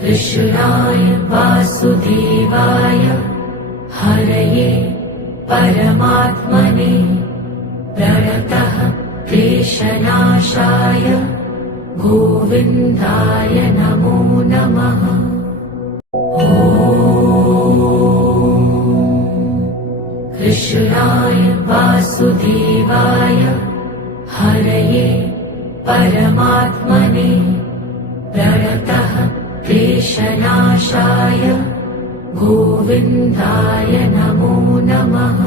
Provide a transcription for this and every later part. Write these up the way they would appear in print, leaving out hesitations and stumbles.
कृष्णाय वासुदेवाय हरये परमात्मने प्रणतः क्लेशनाशाय गोविन्दाय नमो नमः। कृष्णाय वासुदेवाय हरये परमात्मने प्रणतः क्लेशनाशाय गोविन्दाय नमो नमः।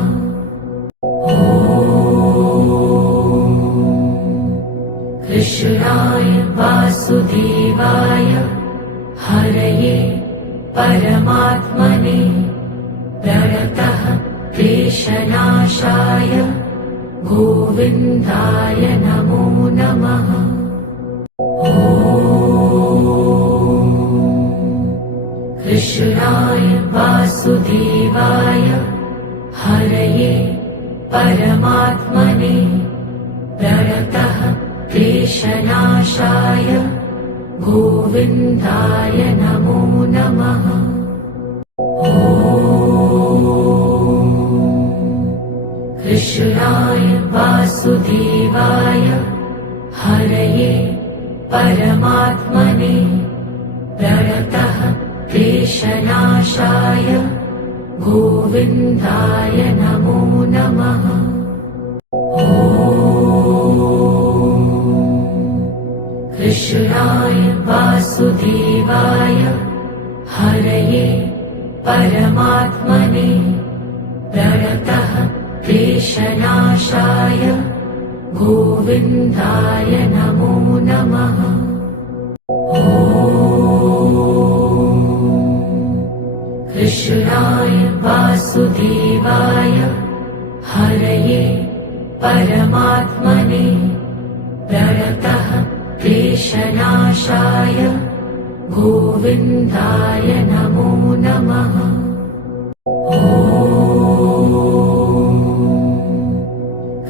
कृष्णाय वासुदेवाय हरये परमात्मने प्रणतः क्लेशनाशाय गोविन्दाय नमो नमः। कृष्णाय वासुदेवाय हरये परमात्मने प्रणतः क्लेशनाशाय गोविन्दाय नमो नमः। कृष्णाय वासुदेवाय हरये परमात्मने प्रणतः क्लेशनाशाय गोविन्दाय नमो नमः। कृष्णाय वासुदेवाय हरये परमात्मने प्रणतः क्लेशनाशाय गोविन्दाय नमो नमः। कृष्णाय वासुदेवाय हरये परमात्मने प्रणतः क्लेशनाशाय गोविन्दाय नमो नमः।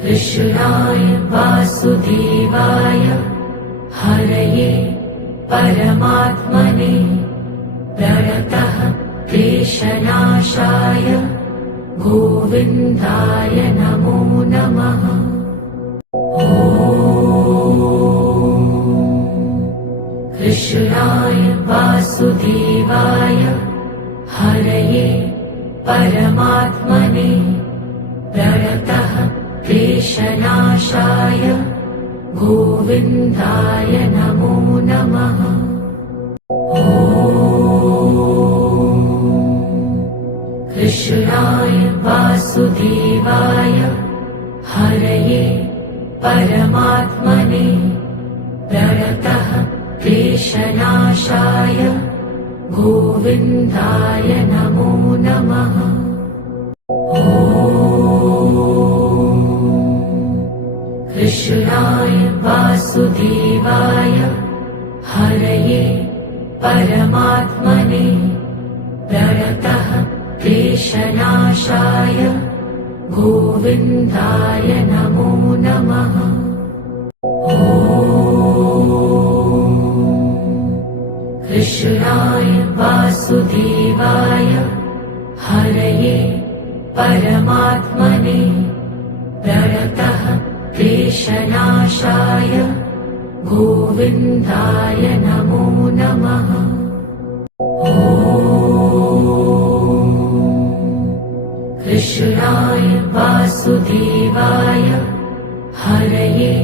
कृष्णाय वासुदेवाय हरये परमात्मने प्रणतः क्लेशनाशाय गोविन्दाय नमो नमः। कृष्णाय वासुदेवाय हरये परमात्मने प्रणतः क्लेशनाशाय गोविन्दाय नमो नमः। कृष्णाय वासुदेवाय हरये परमात्मने प्रणतः क्लेशनाशाय गोविन्दाय नमो नमः। कृष्णाय वासुदेवाय हरये परमात्मने प्रणतः क्लेशनाशाय गोविन्दाय नमो नमः। कृष्णाय वासुदेवाय हरये परमात्मने प्रणतः क्लेशनाशाय गोविन्दाय नमो नमः। कृष्णाय वासुदेवाय हरये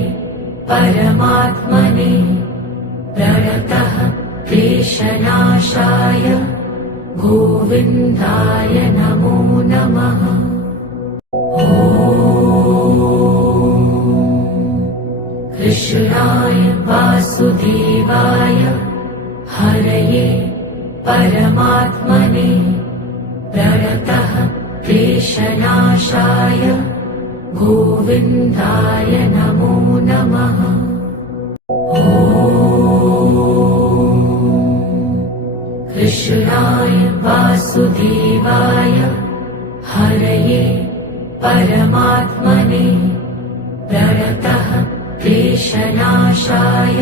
परमात्मने प्रणतः क्लेशनाशाय गोविन्दाय नमो नमः। कृष्णाय वासुदेवाय हरये परमात्मने प्रणतः क्लेशनाशाय गोविन्दाय नमो नमः। कृष्णाय वासुदेवाय हरये परमात्मने प्रणतः क्लेशनाशाय कृष्णनाशाय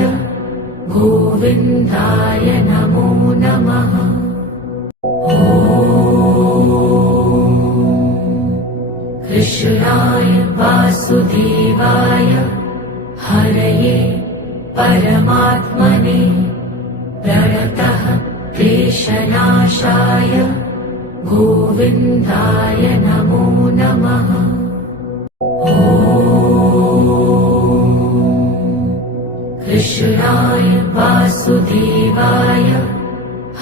गोविन्दाय नमो नमः। कृष्णाय वासुदेवाय हरये परमात्मने प्रणतः क्लेशनाशाय गोविन्दाय नमो नमः। कृष्णाय वासुदेवाय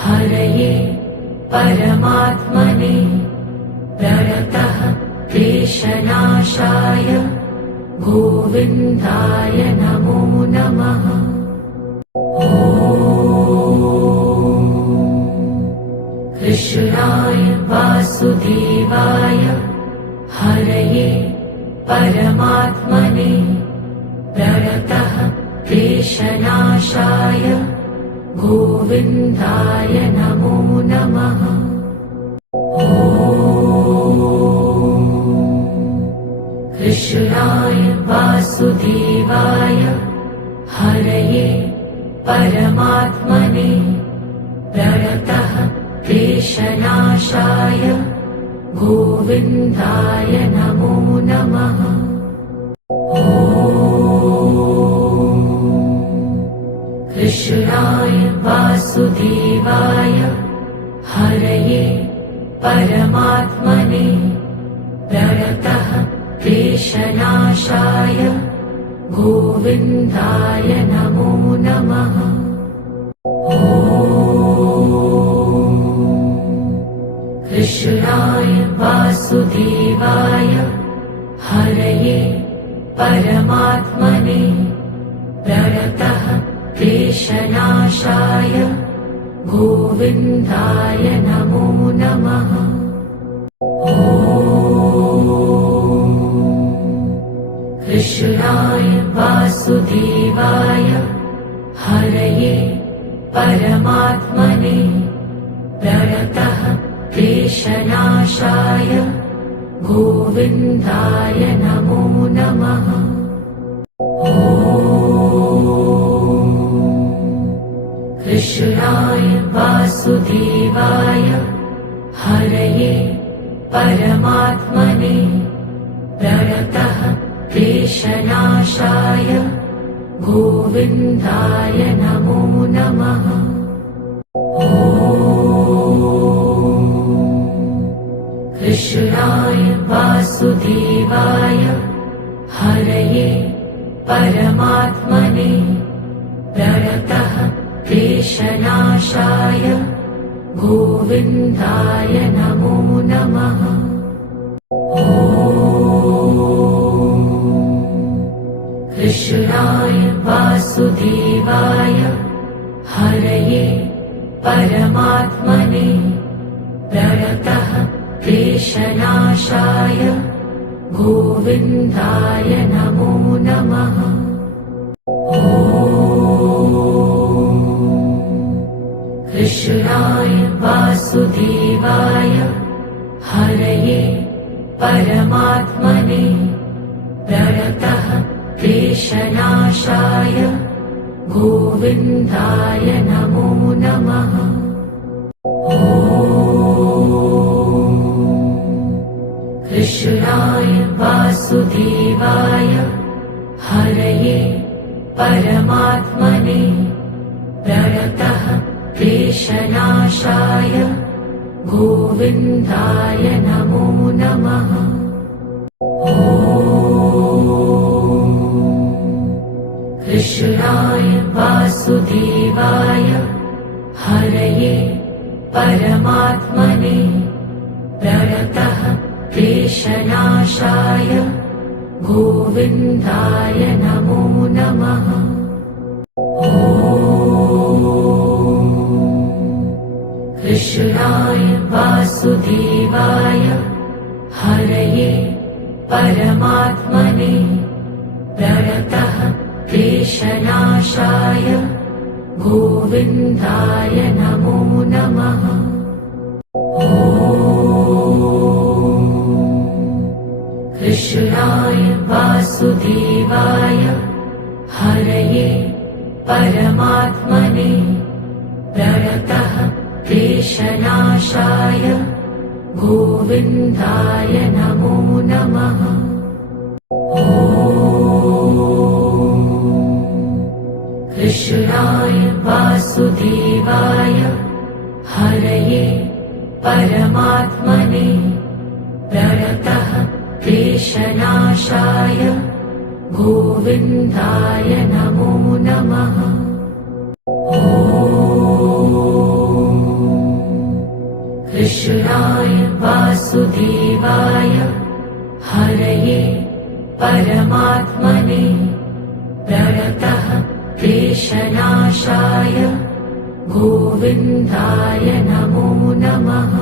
हरये परमात्मने प्रणतः क्लेशनाशाय गोविन्दाय नमो नमः। कृष्णाय वासुदेवाय हरये परमात्मने प्रणतः क्लेशनाशाय गोविन्दाय नमो नमः। कृष्णाय वासुदेवाय हरये परमात्मने प्रणतः क्लेशनाशाय गोविन्दाय नमो नमः। कृष्णाय वासुदेवाय हरये परमात्मने प्रणतः क्लेशनाशाय गोविन्दाय नमो नमः। कृष्णाय वासुदेवाय हरये परमात्मने प्रणतः क्लेशनाशाय गोविन्दाय नमो नमः। कृष्णाय वासुदेवाय हरये परमात्मने प्रणतः क्लेशनाशाय गोविन्दाय नमो नमः। कृष्णाय वासुदेवाय हरये परमात्मने प्रणतः क्लेशनाशाय गोविन्दाय नमो नमः। कृष्णाय वासुदेवाय हरये परमात्मने प्रणतः क्लेशनाशाय गोविन्दाय नमो नमः। कृष्णाय वासुदेवाय हरये परमात्मने प्रणतः क्लेशनाशाय गोविन्दाय नमो नमः। कृष्णाय वासुदेवाय हरये परमात्मने प्रणतः क्लेशनाशाय गोविन्दाय नमो नमः। कृष्णाय वासुदेवाय हरये परमात्मने प्रणतः क्लेशनाशाय गोविन्दाय नमो नमः। कृष्णाय वासुदेवाय हरये परमात्मने प्रणतः क्लेशनाशाय गोविन्दाय नमो नमः। कृष्णाय वासुदेवाय हरये परमात्मने प्रणतः क्लेशनाशाय गोविन्दाय नमो नमः। कृष्णाय वासुदेवाय हरये परमात्मने प्रणतः क्लेशनाशाय गोविन्दाय नमो नमः। कृष्णाय वासुदेवाय हरये परमात्मने प्रणतः क्लेशनाशाय गोविन्दाय नमो नमः। कृष्णाय वासुदेवाय हरये परमात्मने प्रणतः क्लेशनाशाय गोविन्दाय नमो नमः।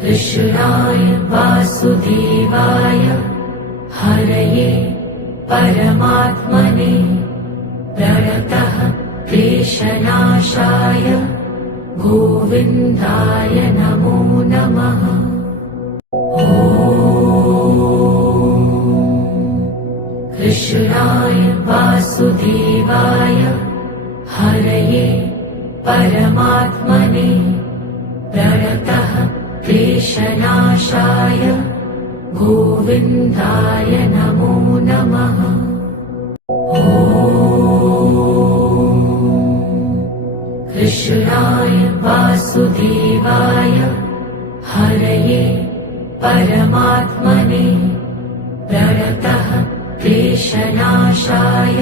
कृष्णाय वासुदेवाय हरये परमात्मने प्रणतः क्लेशनाशाय गोविन्दाय नमो नमः। कृष्णाय वासुदेवाय हरये परमात्मने प्रणतः क्लेशनाशाय गोविन्दाय नमो नमः। कृष्णाय वासुदेवाय हरये परमात्मने प्रणतः क्लेशनाशाय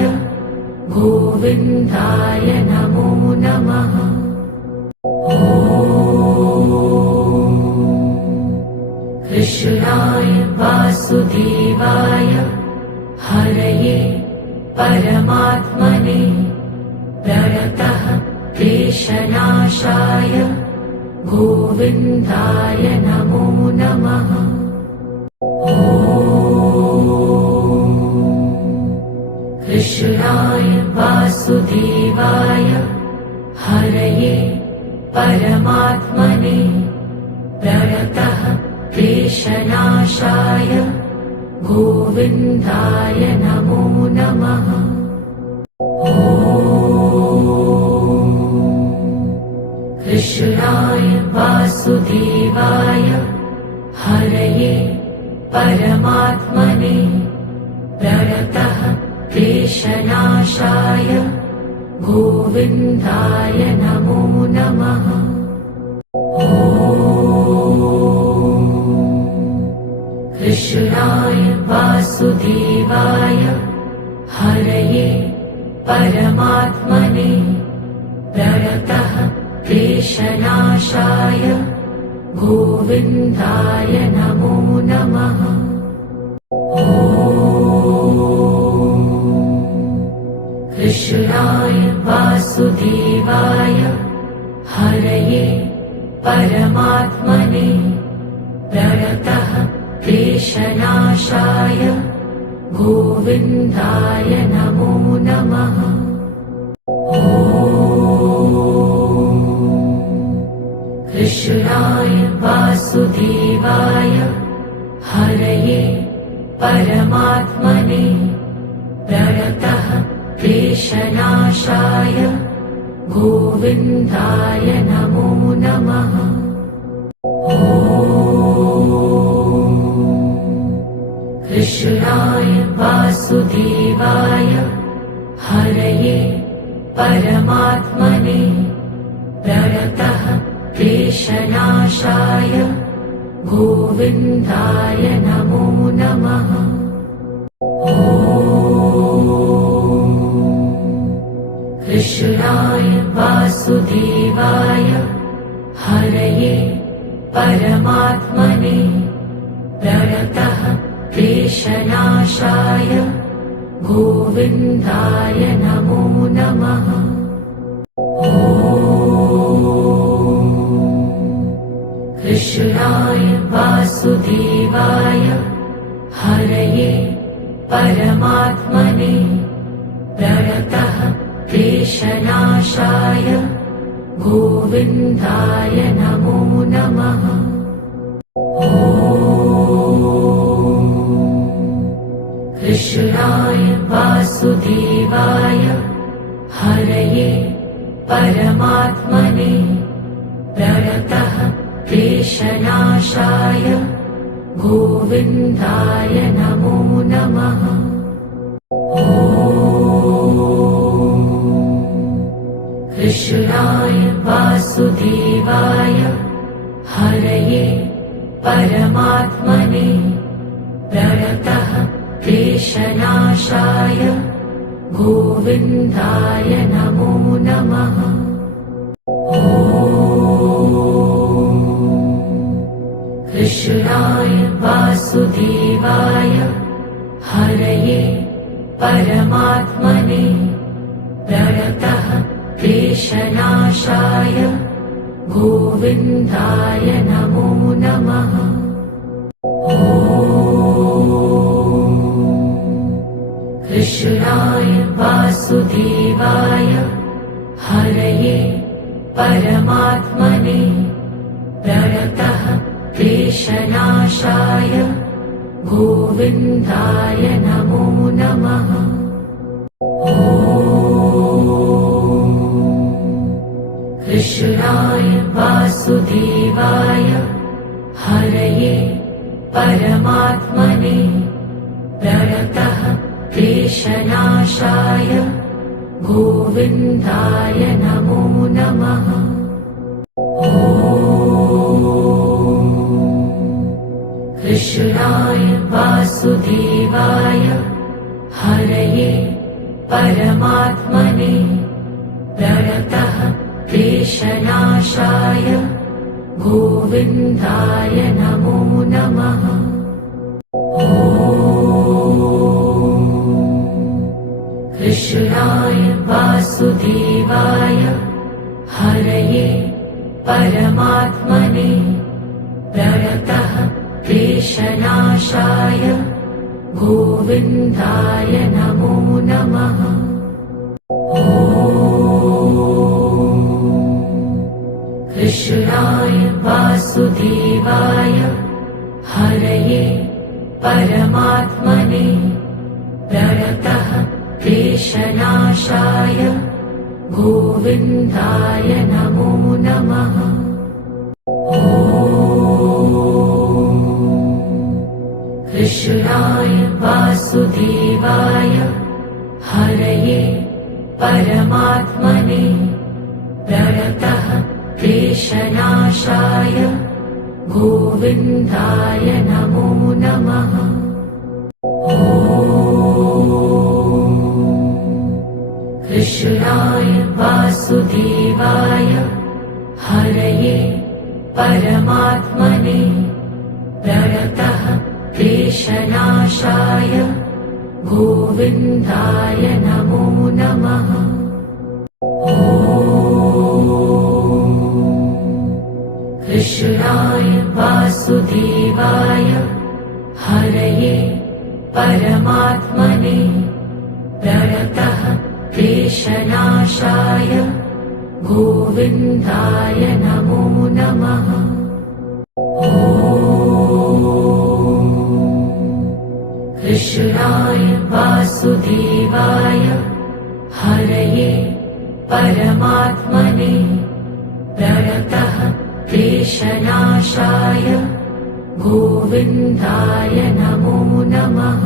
गोविन्दाय नमो नमः। कृष्णाय वासुदेवाय हरये परमात्मने प्रणतः क्लेशनाशाय गोविन्दाय नमो नमः। कृष्णाय वासुदेवाय हरये परमात्मने प्रणतः क्लेशनाशाय गोविन्दाय नमो नमः। कृष्णाय वासुदेवाय हरये परमात्मने प्रणतः क्लेशनाशाय गोविन्दाय नमो नमः। कृष्णाय वासुदेवाय हरये परमात्मने प्रणतः क्लेशनाशाय गोविन्दाय नमो नमः। कृष्णाय वासुदेवाय हरये परमात्मने प्रणतः क्लेशनाशाय गोविन्दाय नमो नमः। कृष्णाय वासुदेवाय हरये परमात्मने प्रणतः क्लेशनाशाय गोविन्दाय नमो नमः। कृष्णाय वासुदेवाय हरये परमात्मने प्रणतः क्लेशनाशाय गोविन्दाय नमो नमः। कृष्णाय वासुदेवाय हरये परमात्मने प्रणतः क्लेशनाशाय गोविन्दाय नमो नमः। कृष्णाय वासुदेवाय हरये परमात्मने प्रणतः क्लेशनाशाय गोविन्दाय नमो नमः। कृष्णाय वासुदेवाय हरये परमात्मने प्रणतः क्लेशनाशाय गोविन्दाय नमो नमः। कृष्णाय वासुदेवाय हरये परमात्मने प्रणतः क्लेशनाशाय गोविन्दाय नमो नमः। कृष्णाय वासुदेवाय हरये परमात्मने प्रणतः क्लेशनाशाय गोविन्दाय नमो नमः। कृष्णाय वासुदेवाय हरये परमात्मने प्रणतः क्लेशनाशाय गोविन्दाय नमो नमः। कृष्णाय वासुदेवाय हरये परमात्मने प्रणतः क्लेशनाशाय गोविन्दाय नमो नमः। कृष्णाय वासुदेवाय हरये परमात्मने प्रणतः क्लेशनाशाय गोविन्दाय नमो नमः। कृष्णाय वासुदेवाय हरये परमात्मने प्रणतः क्लेशनाशाय गोविन्दाय नमो नमः। कृष्णाय वासुदेवाय हरये परमात्मने प्रणतः क्लेशनाशाय गोविन्दाय नमो नमः। कृष्णाय वासुदेवाय हरये परमात्मने प्रणतः क्लेशनाशाय गोविन्दाय नमो नमः। कृष्णाय वासुदेवाय हरये परमात्मने प्रणतः क्लेशनाशाय गोविन्दाय नमो नमः। कृष्णाय वासुदेवाय हरये परमात्मने प्रणतः क्लेशनाशाय गोविन्दाय नमो नमः। कृष्णाय वासुदेवाय हरये परमात्मने प्रणतः क्लेशनाशाय गोविन्दाय नमो नमः।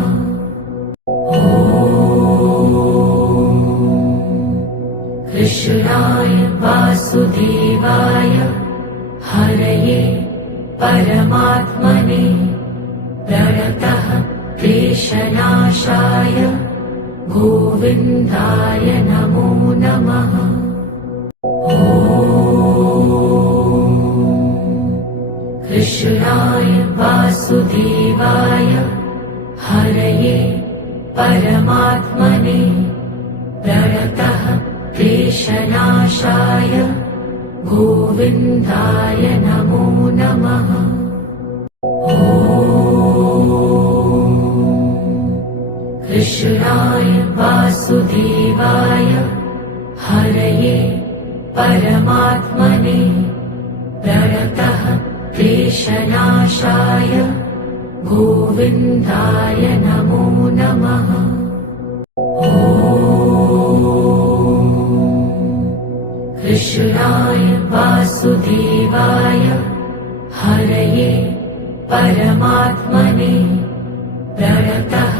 कृष्णाय वासुदेवाय हरये परमात्मने प्रणतः क्लेशनाशाय गोविन्दाय नमो नमः। कृष्णाय वासुदेवाय हरये परमात्मने प्रणतः क्लेशनाशाय गोविन्दाय नमो नमः। कृष्णाय वासुदेवाय हरये परमात्मने प्रणतः क्लेशनाशाय गोविन्दाय नमो नमः। परमात्मने प्रणतः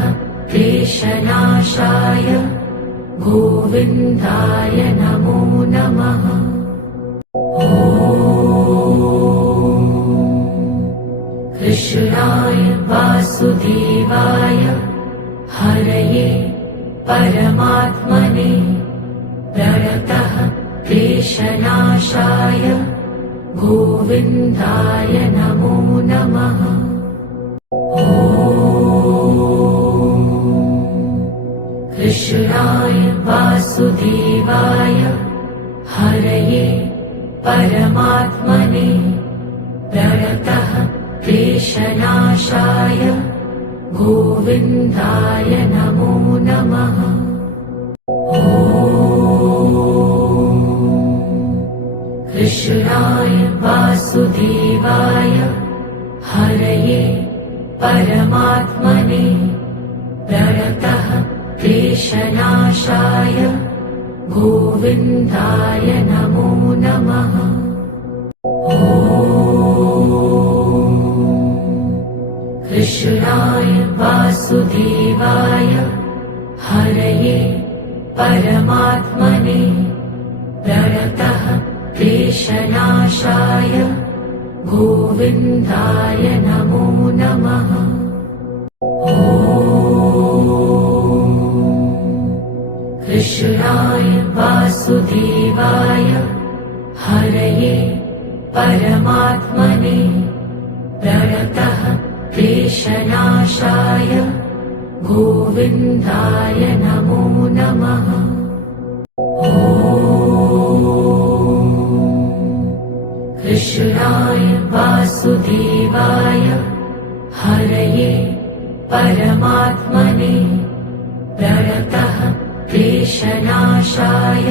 क्लेशनाशाय गोविन्दाय नमो नमः। कृष्णाय वासुदेवाय हरये परमात्मने प्रणतः क्लेशनाशाय गोविन्दाय नमो नमः। कृष्णाय वासुदेवाय हरये परमात्मने प्रणतः क्लेशनाशाय गोविन्दाय नमो नमः। कृष्णाय वासुदेवाय हरये परमात्मने प्रणतः क्लेशनाशाय गोविन्दाय नमो नमः। कृष्णाय वासुदेवाय हरये परमात्मने प्रणतः क्लेशनाशाय गोविन्दाय नमो नमः। कृष्णाय वासुदेवाय हरये परमात्मने प्रणतः क्लेशनाशाय गोविन्दाय नमो नमः। कृष्णाय वासुदेवाय हरये परमात्मने प्रणतः क्लेशनाशाय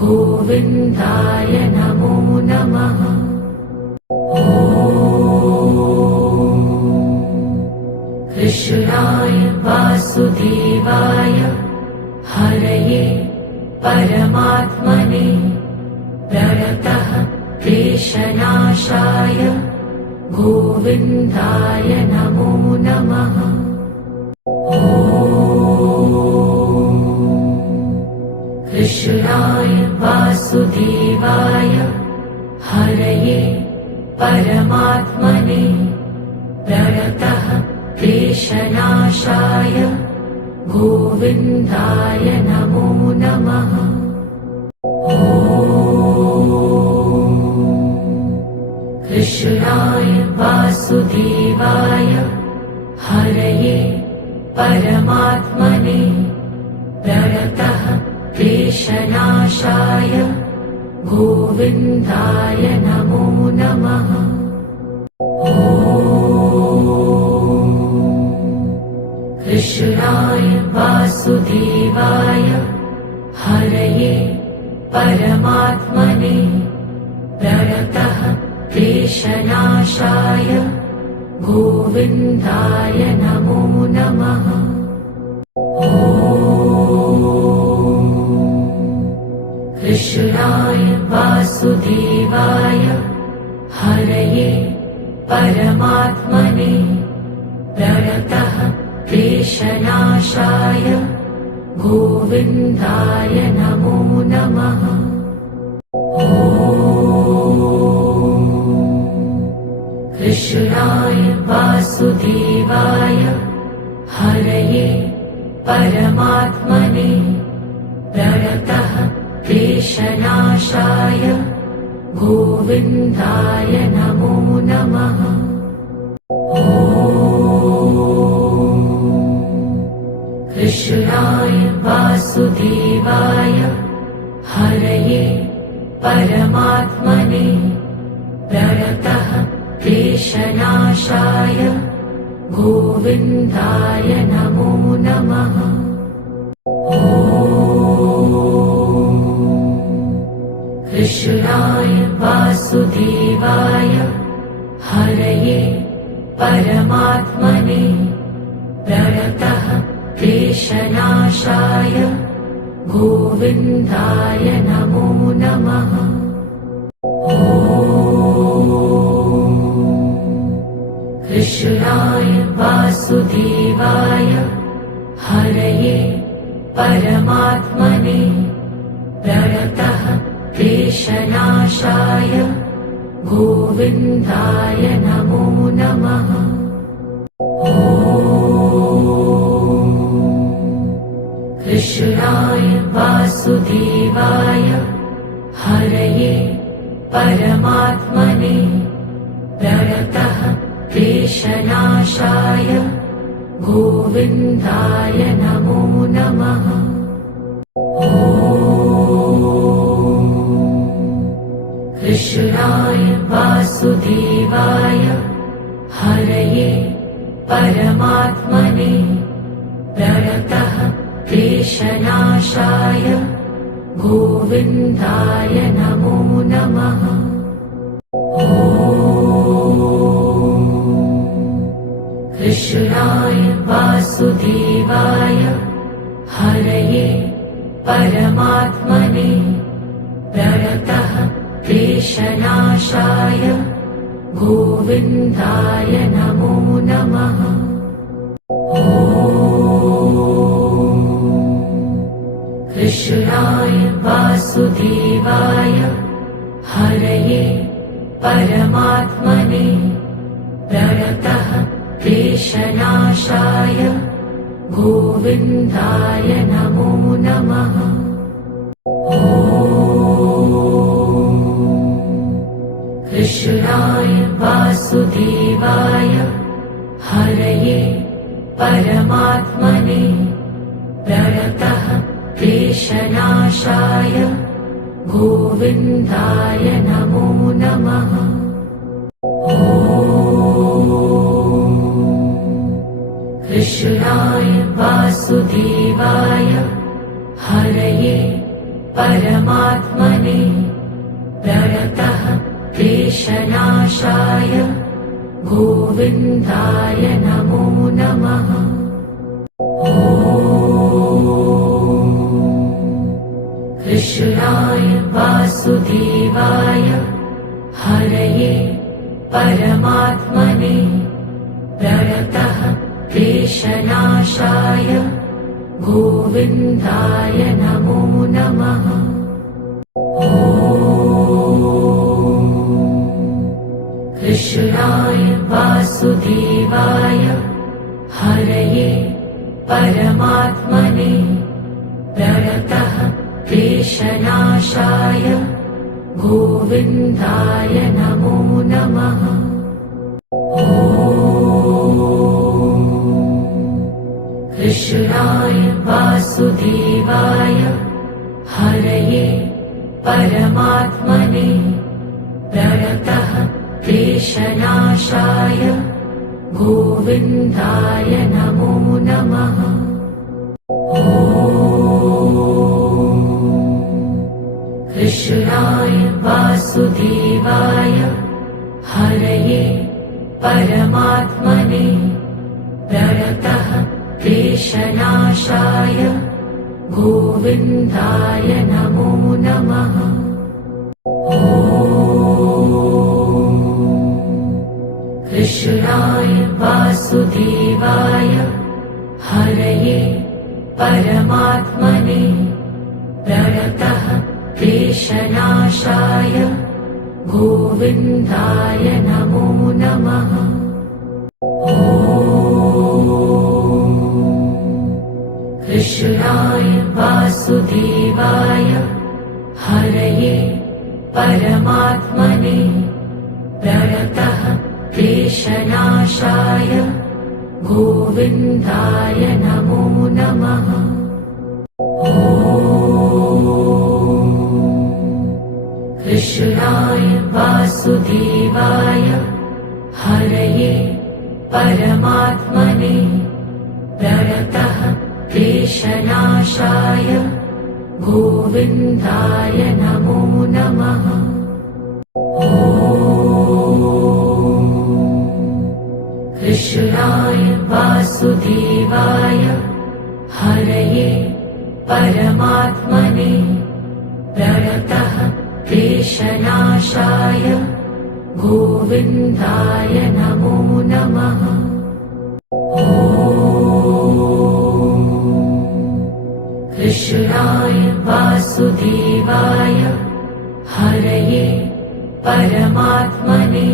गोविन्दाय नमो नमः। कृष्णाय वासुदेवाय हरये परमात्मने प्रणतः क्लेशनाशाय गोविन्दाय नमो नमः। कृष्णाय वासुदेवाय हरये परमात्मने प्रणतः क्लेशनाशाय गोविन्दाय नमो नमः। कृष्णाय वासुदेवाय हरये परमात्मने प्रणतः क्लेशनाशाय गोविन्दाय नमो नमः। कृष्णाय वासुदेवाय हरये परमात्मने प्रणतः क्लेशनाशाय गोविन्दाय नमो नमः। कृष्णाय वासुदेवाय हरये परमात्मने प्रणतः क्लेशनाशाय गोविन्दाय नमो नमः। कृष्णाय वासुदेवाय हरये परमात्मने प्रणतः क्लेशनाशाय गोविन्दाय नमो नमः। कृष्णाय वासुदेवाय हरये परमात्मने प्रणतः क्लेशनाशाय गोविन्दाय नमो नमः। कृष्णाय वासुदेवाय हरये परमात्मने प्रणतः क्लेशनाशाय गोविन्दाय नमो नमः। कृष्णाय वासुदेवाय हरये परमात्मने प्रणतः क्लेशनाशाय गोविन्दाय नमो नमः। कृष्णाय वासुदेवाय हरये परमात्मने प्रणतः क्लेशनाशाय गोविन्दाय नमो नमः। कृष्णाय वासुदेवाय हरये परमात्मने प्रणतः क्लेशनाशाय गोविन्दाय नमो नमः। कृष्णाय वासुदेवाय हरये परमात्मने प्रणतः क्लेशनाशाय गोविन्दाय नमो नमः। कृष्णाय वासुदेवाय हरये परमात्मने प्रणतः क्लेशनाशाय गोविन्दाय नमो नमः। कृष्णाय वासुदेवाय हरये परमात्मने प्रणतः क्लेशनाशाय गोविन्दाय नमो नमः। कृष्णाय वासुदेवाय हरये परमात्मने प्रणतः क्लेशनाशाय गोविन्दाय नमो नमः। कृष्णाय वासुदेवाय हरये परमात्मने प्रणतः क्लेशनाशाय गोविन्दाय नमो नमः। कृष्णाय वासुदेवाय हरये परमात्मने प्रणतः क्लेशनाशाय गोविन्दाय नमो नमः। कृष्णाय वासुदेवाय हरये परमात्मने प्रणतः क्लेशनाशाय गोविन्दाय नमो नमः। कृष्णाय वासुदेवाय हरये परमात्मने प्रणतः क्लेशनाशाय गोविन्दाय नमो नमः। कृष्णाय वासुदेवाय हरये परमात्मने प्रणतः क्लेशनाशाय गोविन्दाय नमो नमः। कृष्णाय वासुदेवाय हरये परमात्मने प्रणतः क्लेशनाशाय गोविन्दाय नमो नमः। कृष्णाय वासुदेवाय हरये परमात्मने प्रणतः क्लेशनाशाय गोविन्दाय नमो नमः। कृष्णाय वासुदेवाय हरये परमात्मने प्रणतः क्लेशनाशाय गोविन्दाय नमो नमः। ॐ कृष्णाय वासुदेवाय हरये परमात्मने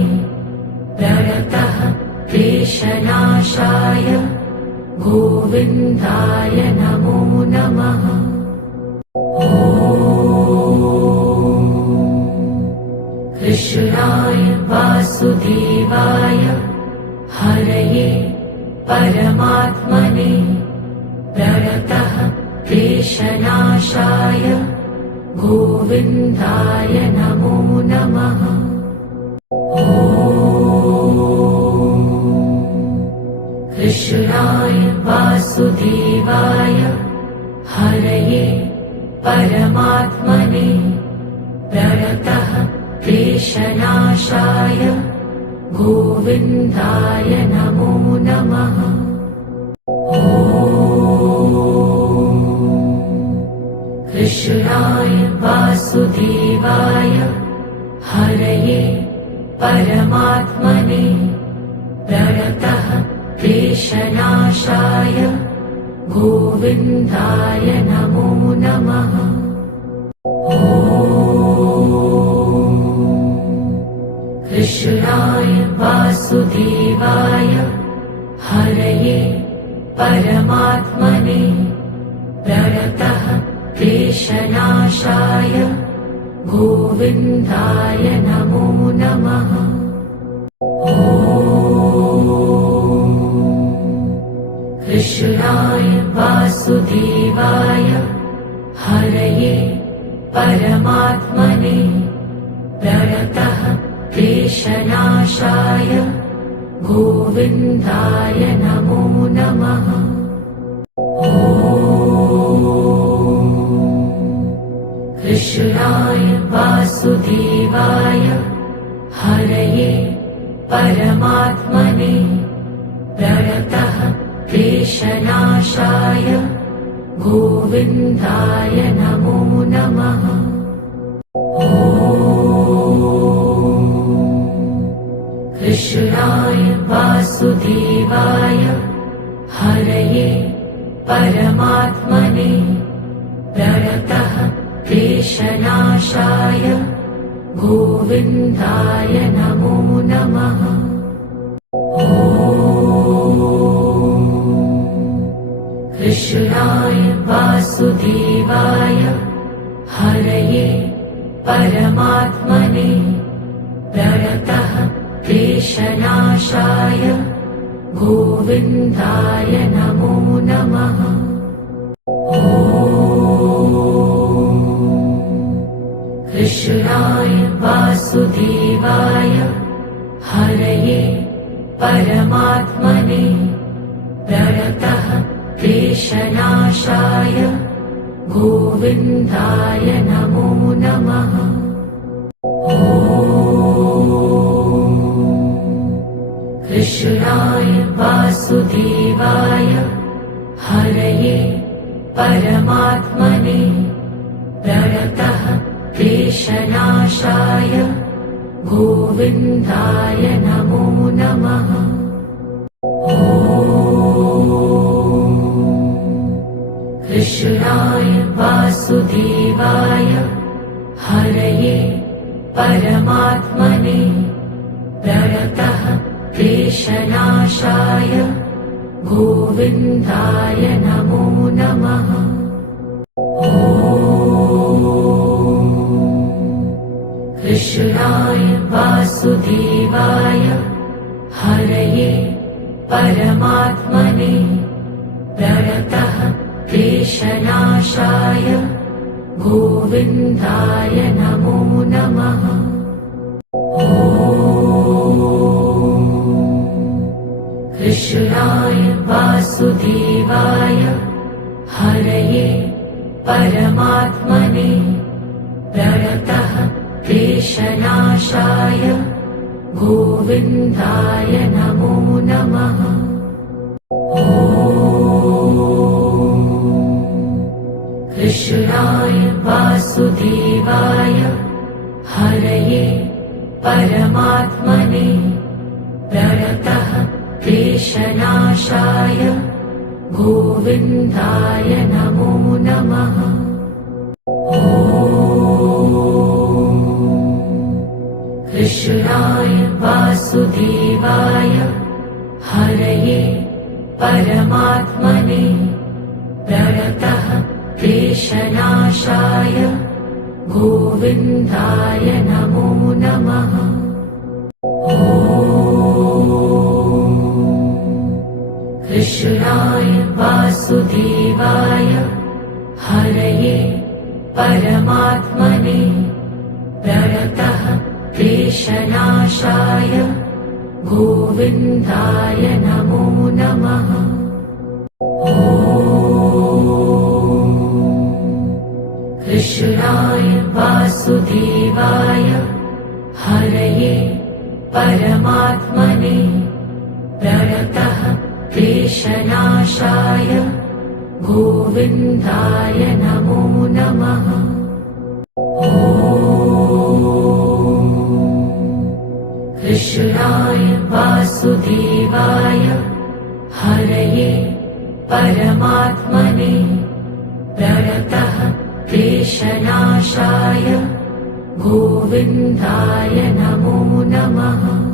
प्रणतः क्लेशनाशाय गोविन्दाय नमो नमः। ॐ कृष्णाय वासुदेवाय हरये परमात्मने प्रणतः क्लेशनाशाय गोविन्दाय नमो नमः। ॐ कृष्णाय वासुदेवाय हरये परमात्मने प्रणतः क्लेशनाशाय गोविन्दाय नमो नमः। ॐ कृष्णाय वासुदेवाय हरये परमात्मने प्रणतः क्लेशनाशाय गोविन्दाय नमो नमः। ॐ कृष्णाय वासुदेवाय हरये परमात्मने प्रणतः क्लेशनाशाय गोविन्दाय नमो नमः। ॐ कृष्णाय वासुदेवाय हरये परमात्मने प्रणतः क्लेशनाशाय गोविन्दाय नमो नमः। ॐ कृष्णाय वासुदेवाय हरये परमात्मने प्रणतः क्लेशनाशाय गोविन्दाय नमो नमः। ॐ कृष्णाय वासुदेवाय हरये परमात्मने प्रणतः क्लेशनाशाय गोविन्दाय नमो नमः। ॐ कृष्णाय वासुदेवाय हरये परमात्मने प्रणतः क्लेशनाशाय गोविन्दाय नमो नमः। ॐ कृष्णाय वासुदेवाय हरये परमात्मने प्रणतः क्लेशनाशाय गोविन्दाय नमो नमः। ॐ कृष्णाय वासुदेवाय हरये परमात्मने प्रणतः क्लेशनाशाय गोविन्दाय नमो नमः। ॐ कृष्णाय वासुदेवाय हरये परमात्मने प्रणतः क्लेशनाशाय गोविन्दाय नमो नमः। ॐ कृष्णाय वासुदेवाय हरये परमात्मने प्रणतः क्लेशनाशाय गोविन्दाय नमो नमः। ॐ कृष्णाय वासुदेवाय हरये परमात्मने प्रणतः क्लेशनाशाय गोविन्दाय नमो नमः। ॐ कृष्णाय वासुदेवाय हरये परमात्मने प्रणतः क्लेशनाशाय गोविन्दाय नमो नमः। कृष्णाय वासुदेवाय हरये परमात्मने प्रणतः क्लेशनाशाय गोविन्दाय नमो नमः। कृष्णाय वासुदेवाय हरये परमात्मने प्रणतः क्लेशनाशाय गोविन्दाय नमो नमः। कृष्णाय वासुदेवाय हरये परमात्मने प्रणतः क्लेशनाशाय गोविन्दाय नमो नमः। कृष्णाय वासुदेवाय हरये परमात्मने प्रणतः क्लेशनाशाय गोविन्दाय नमो नमः।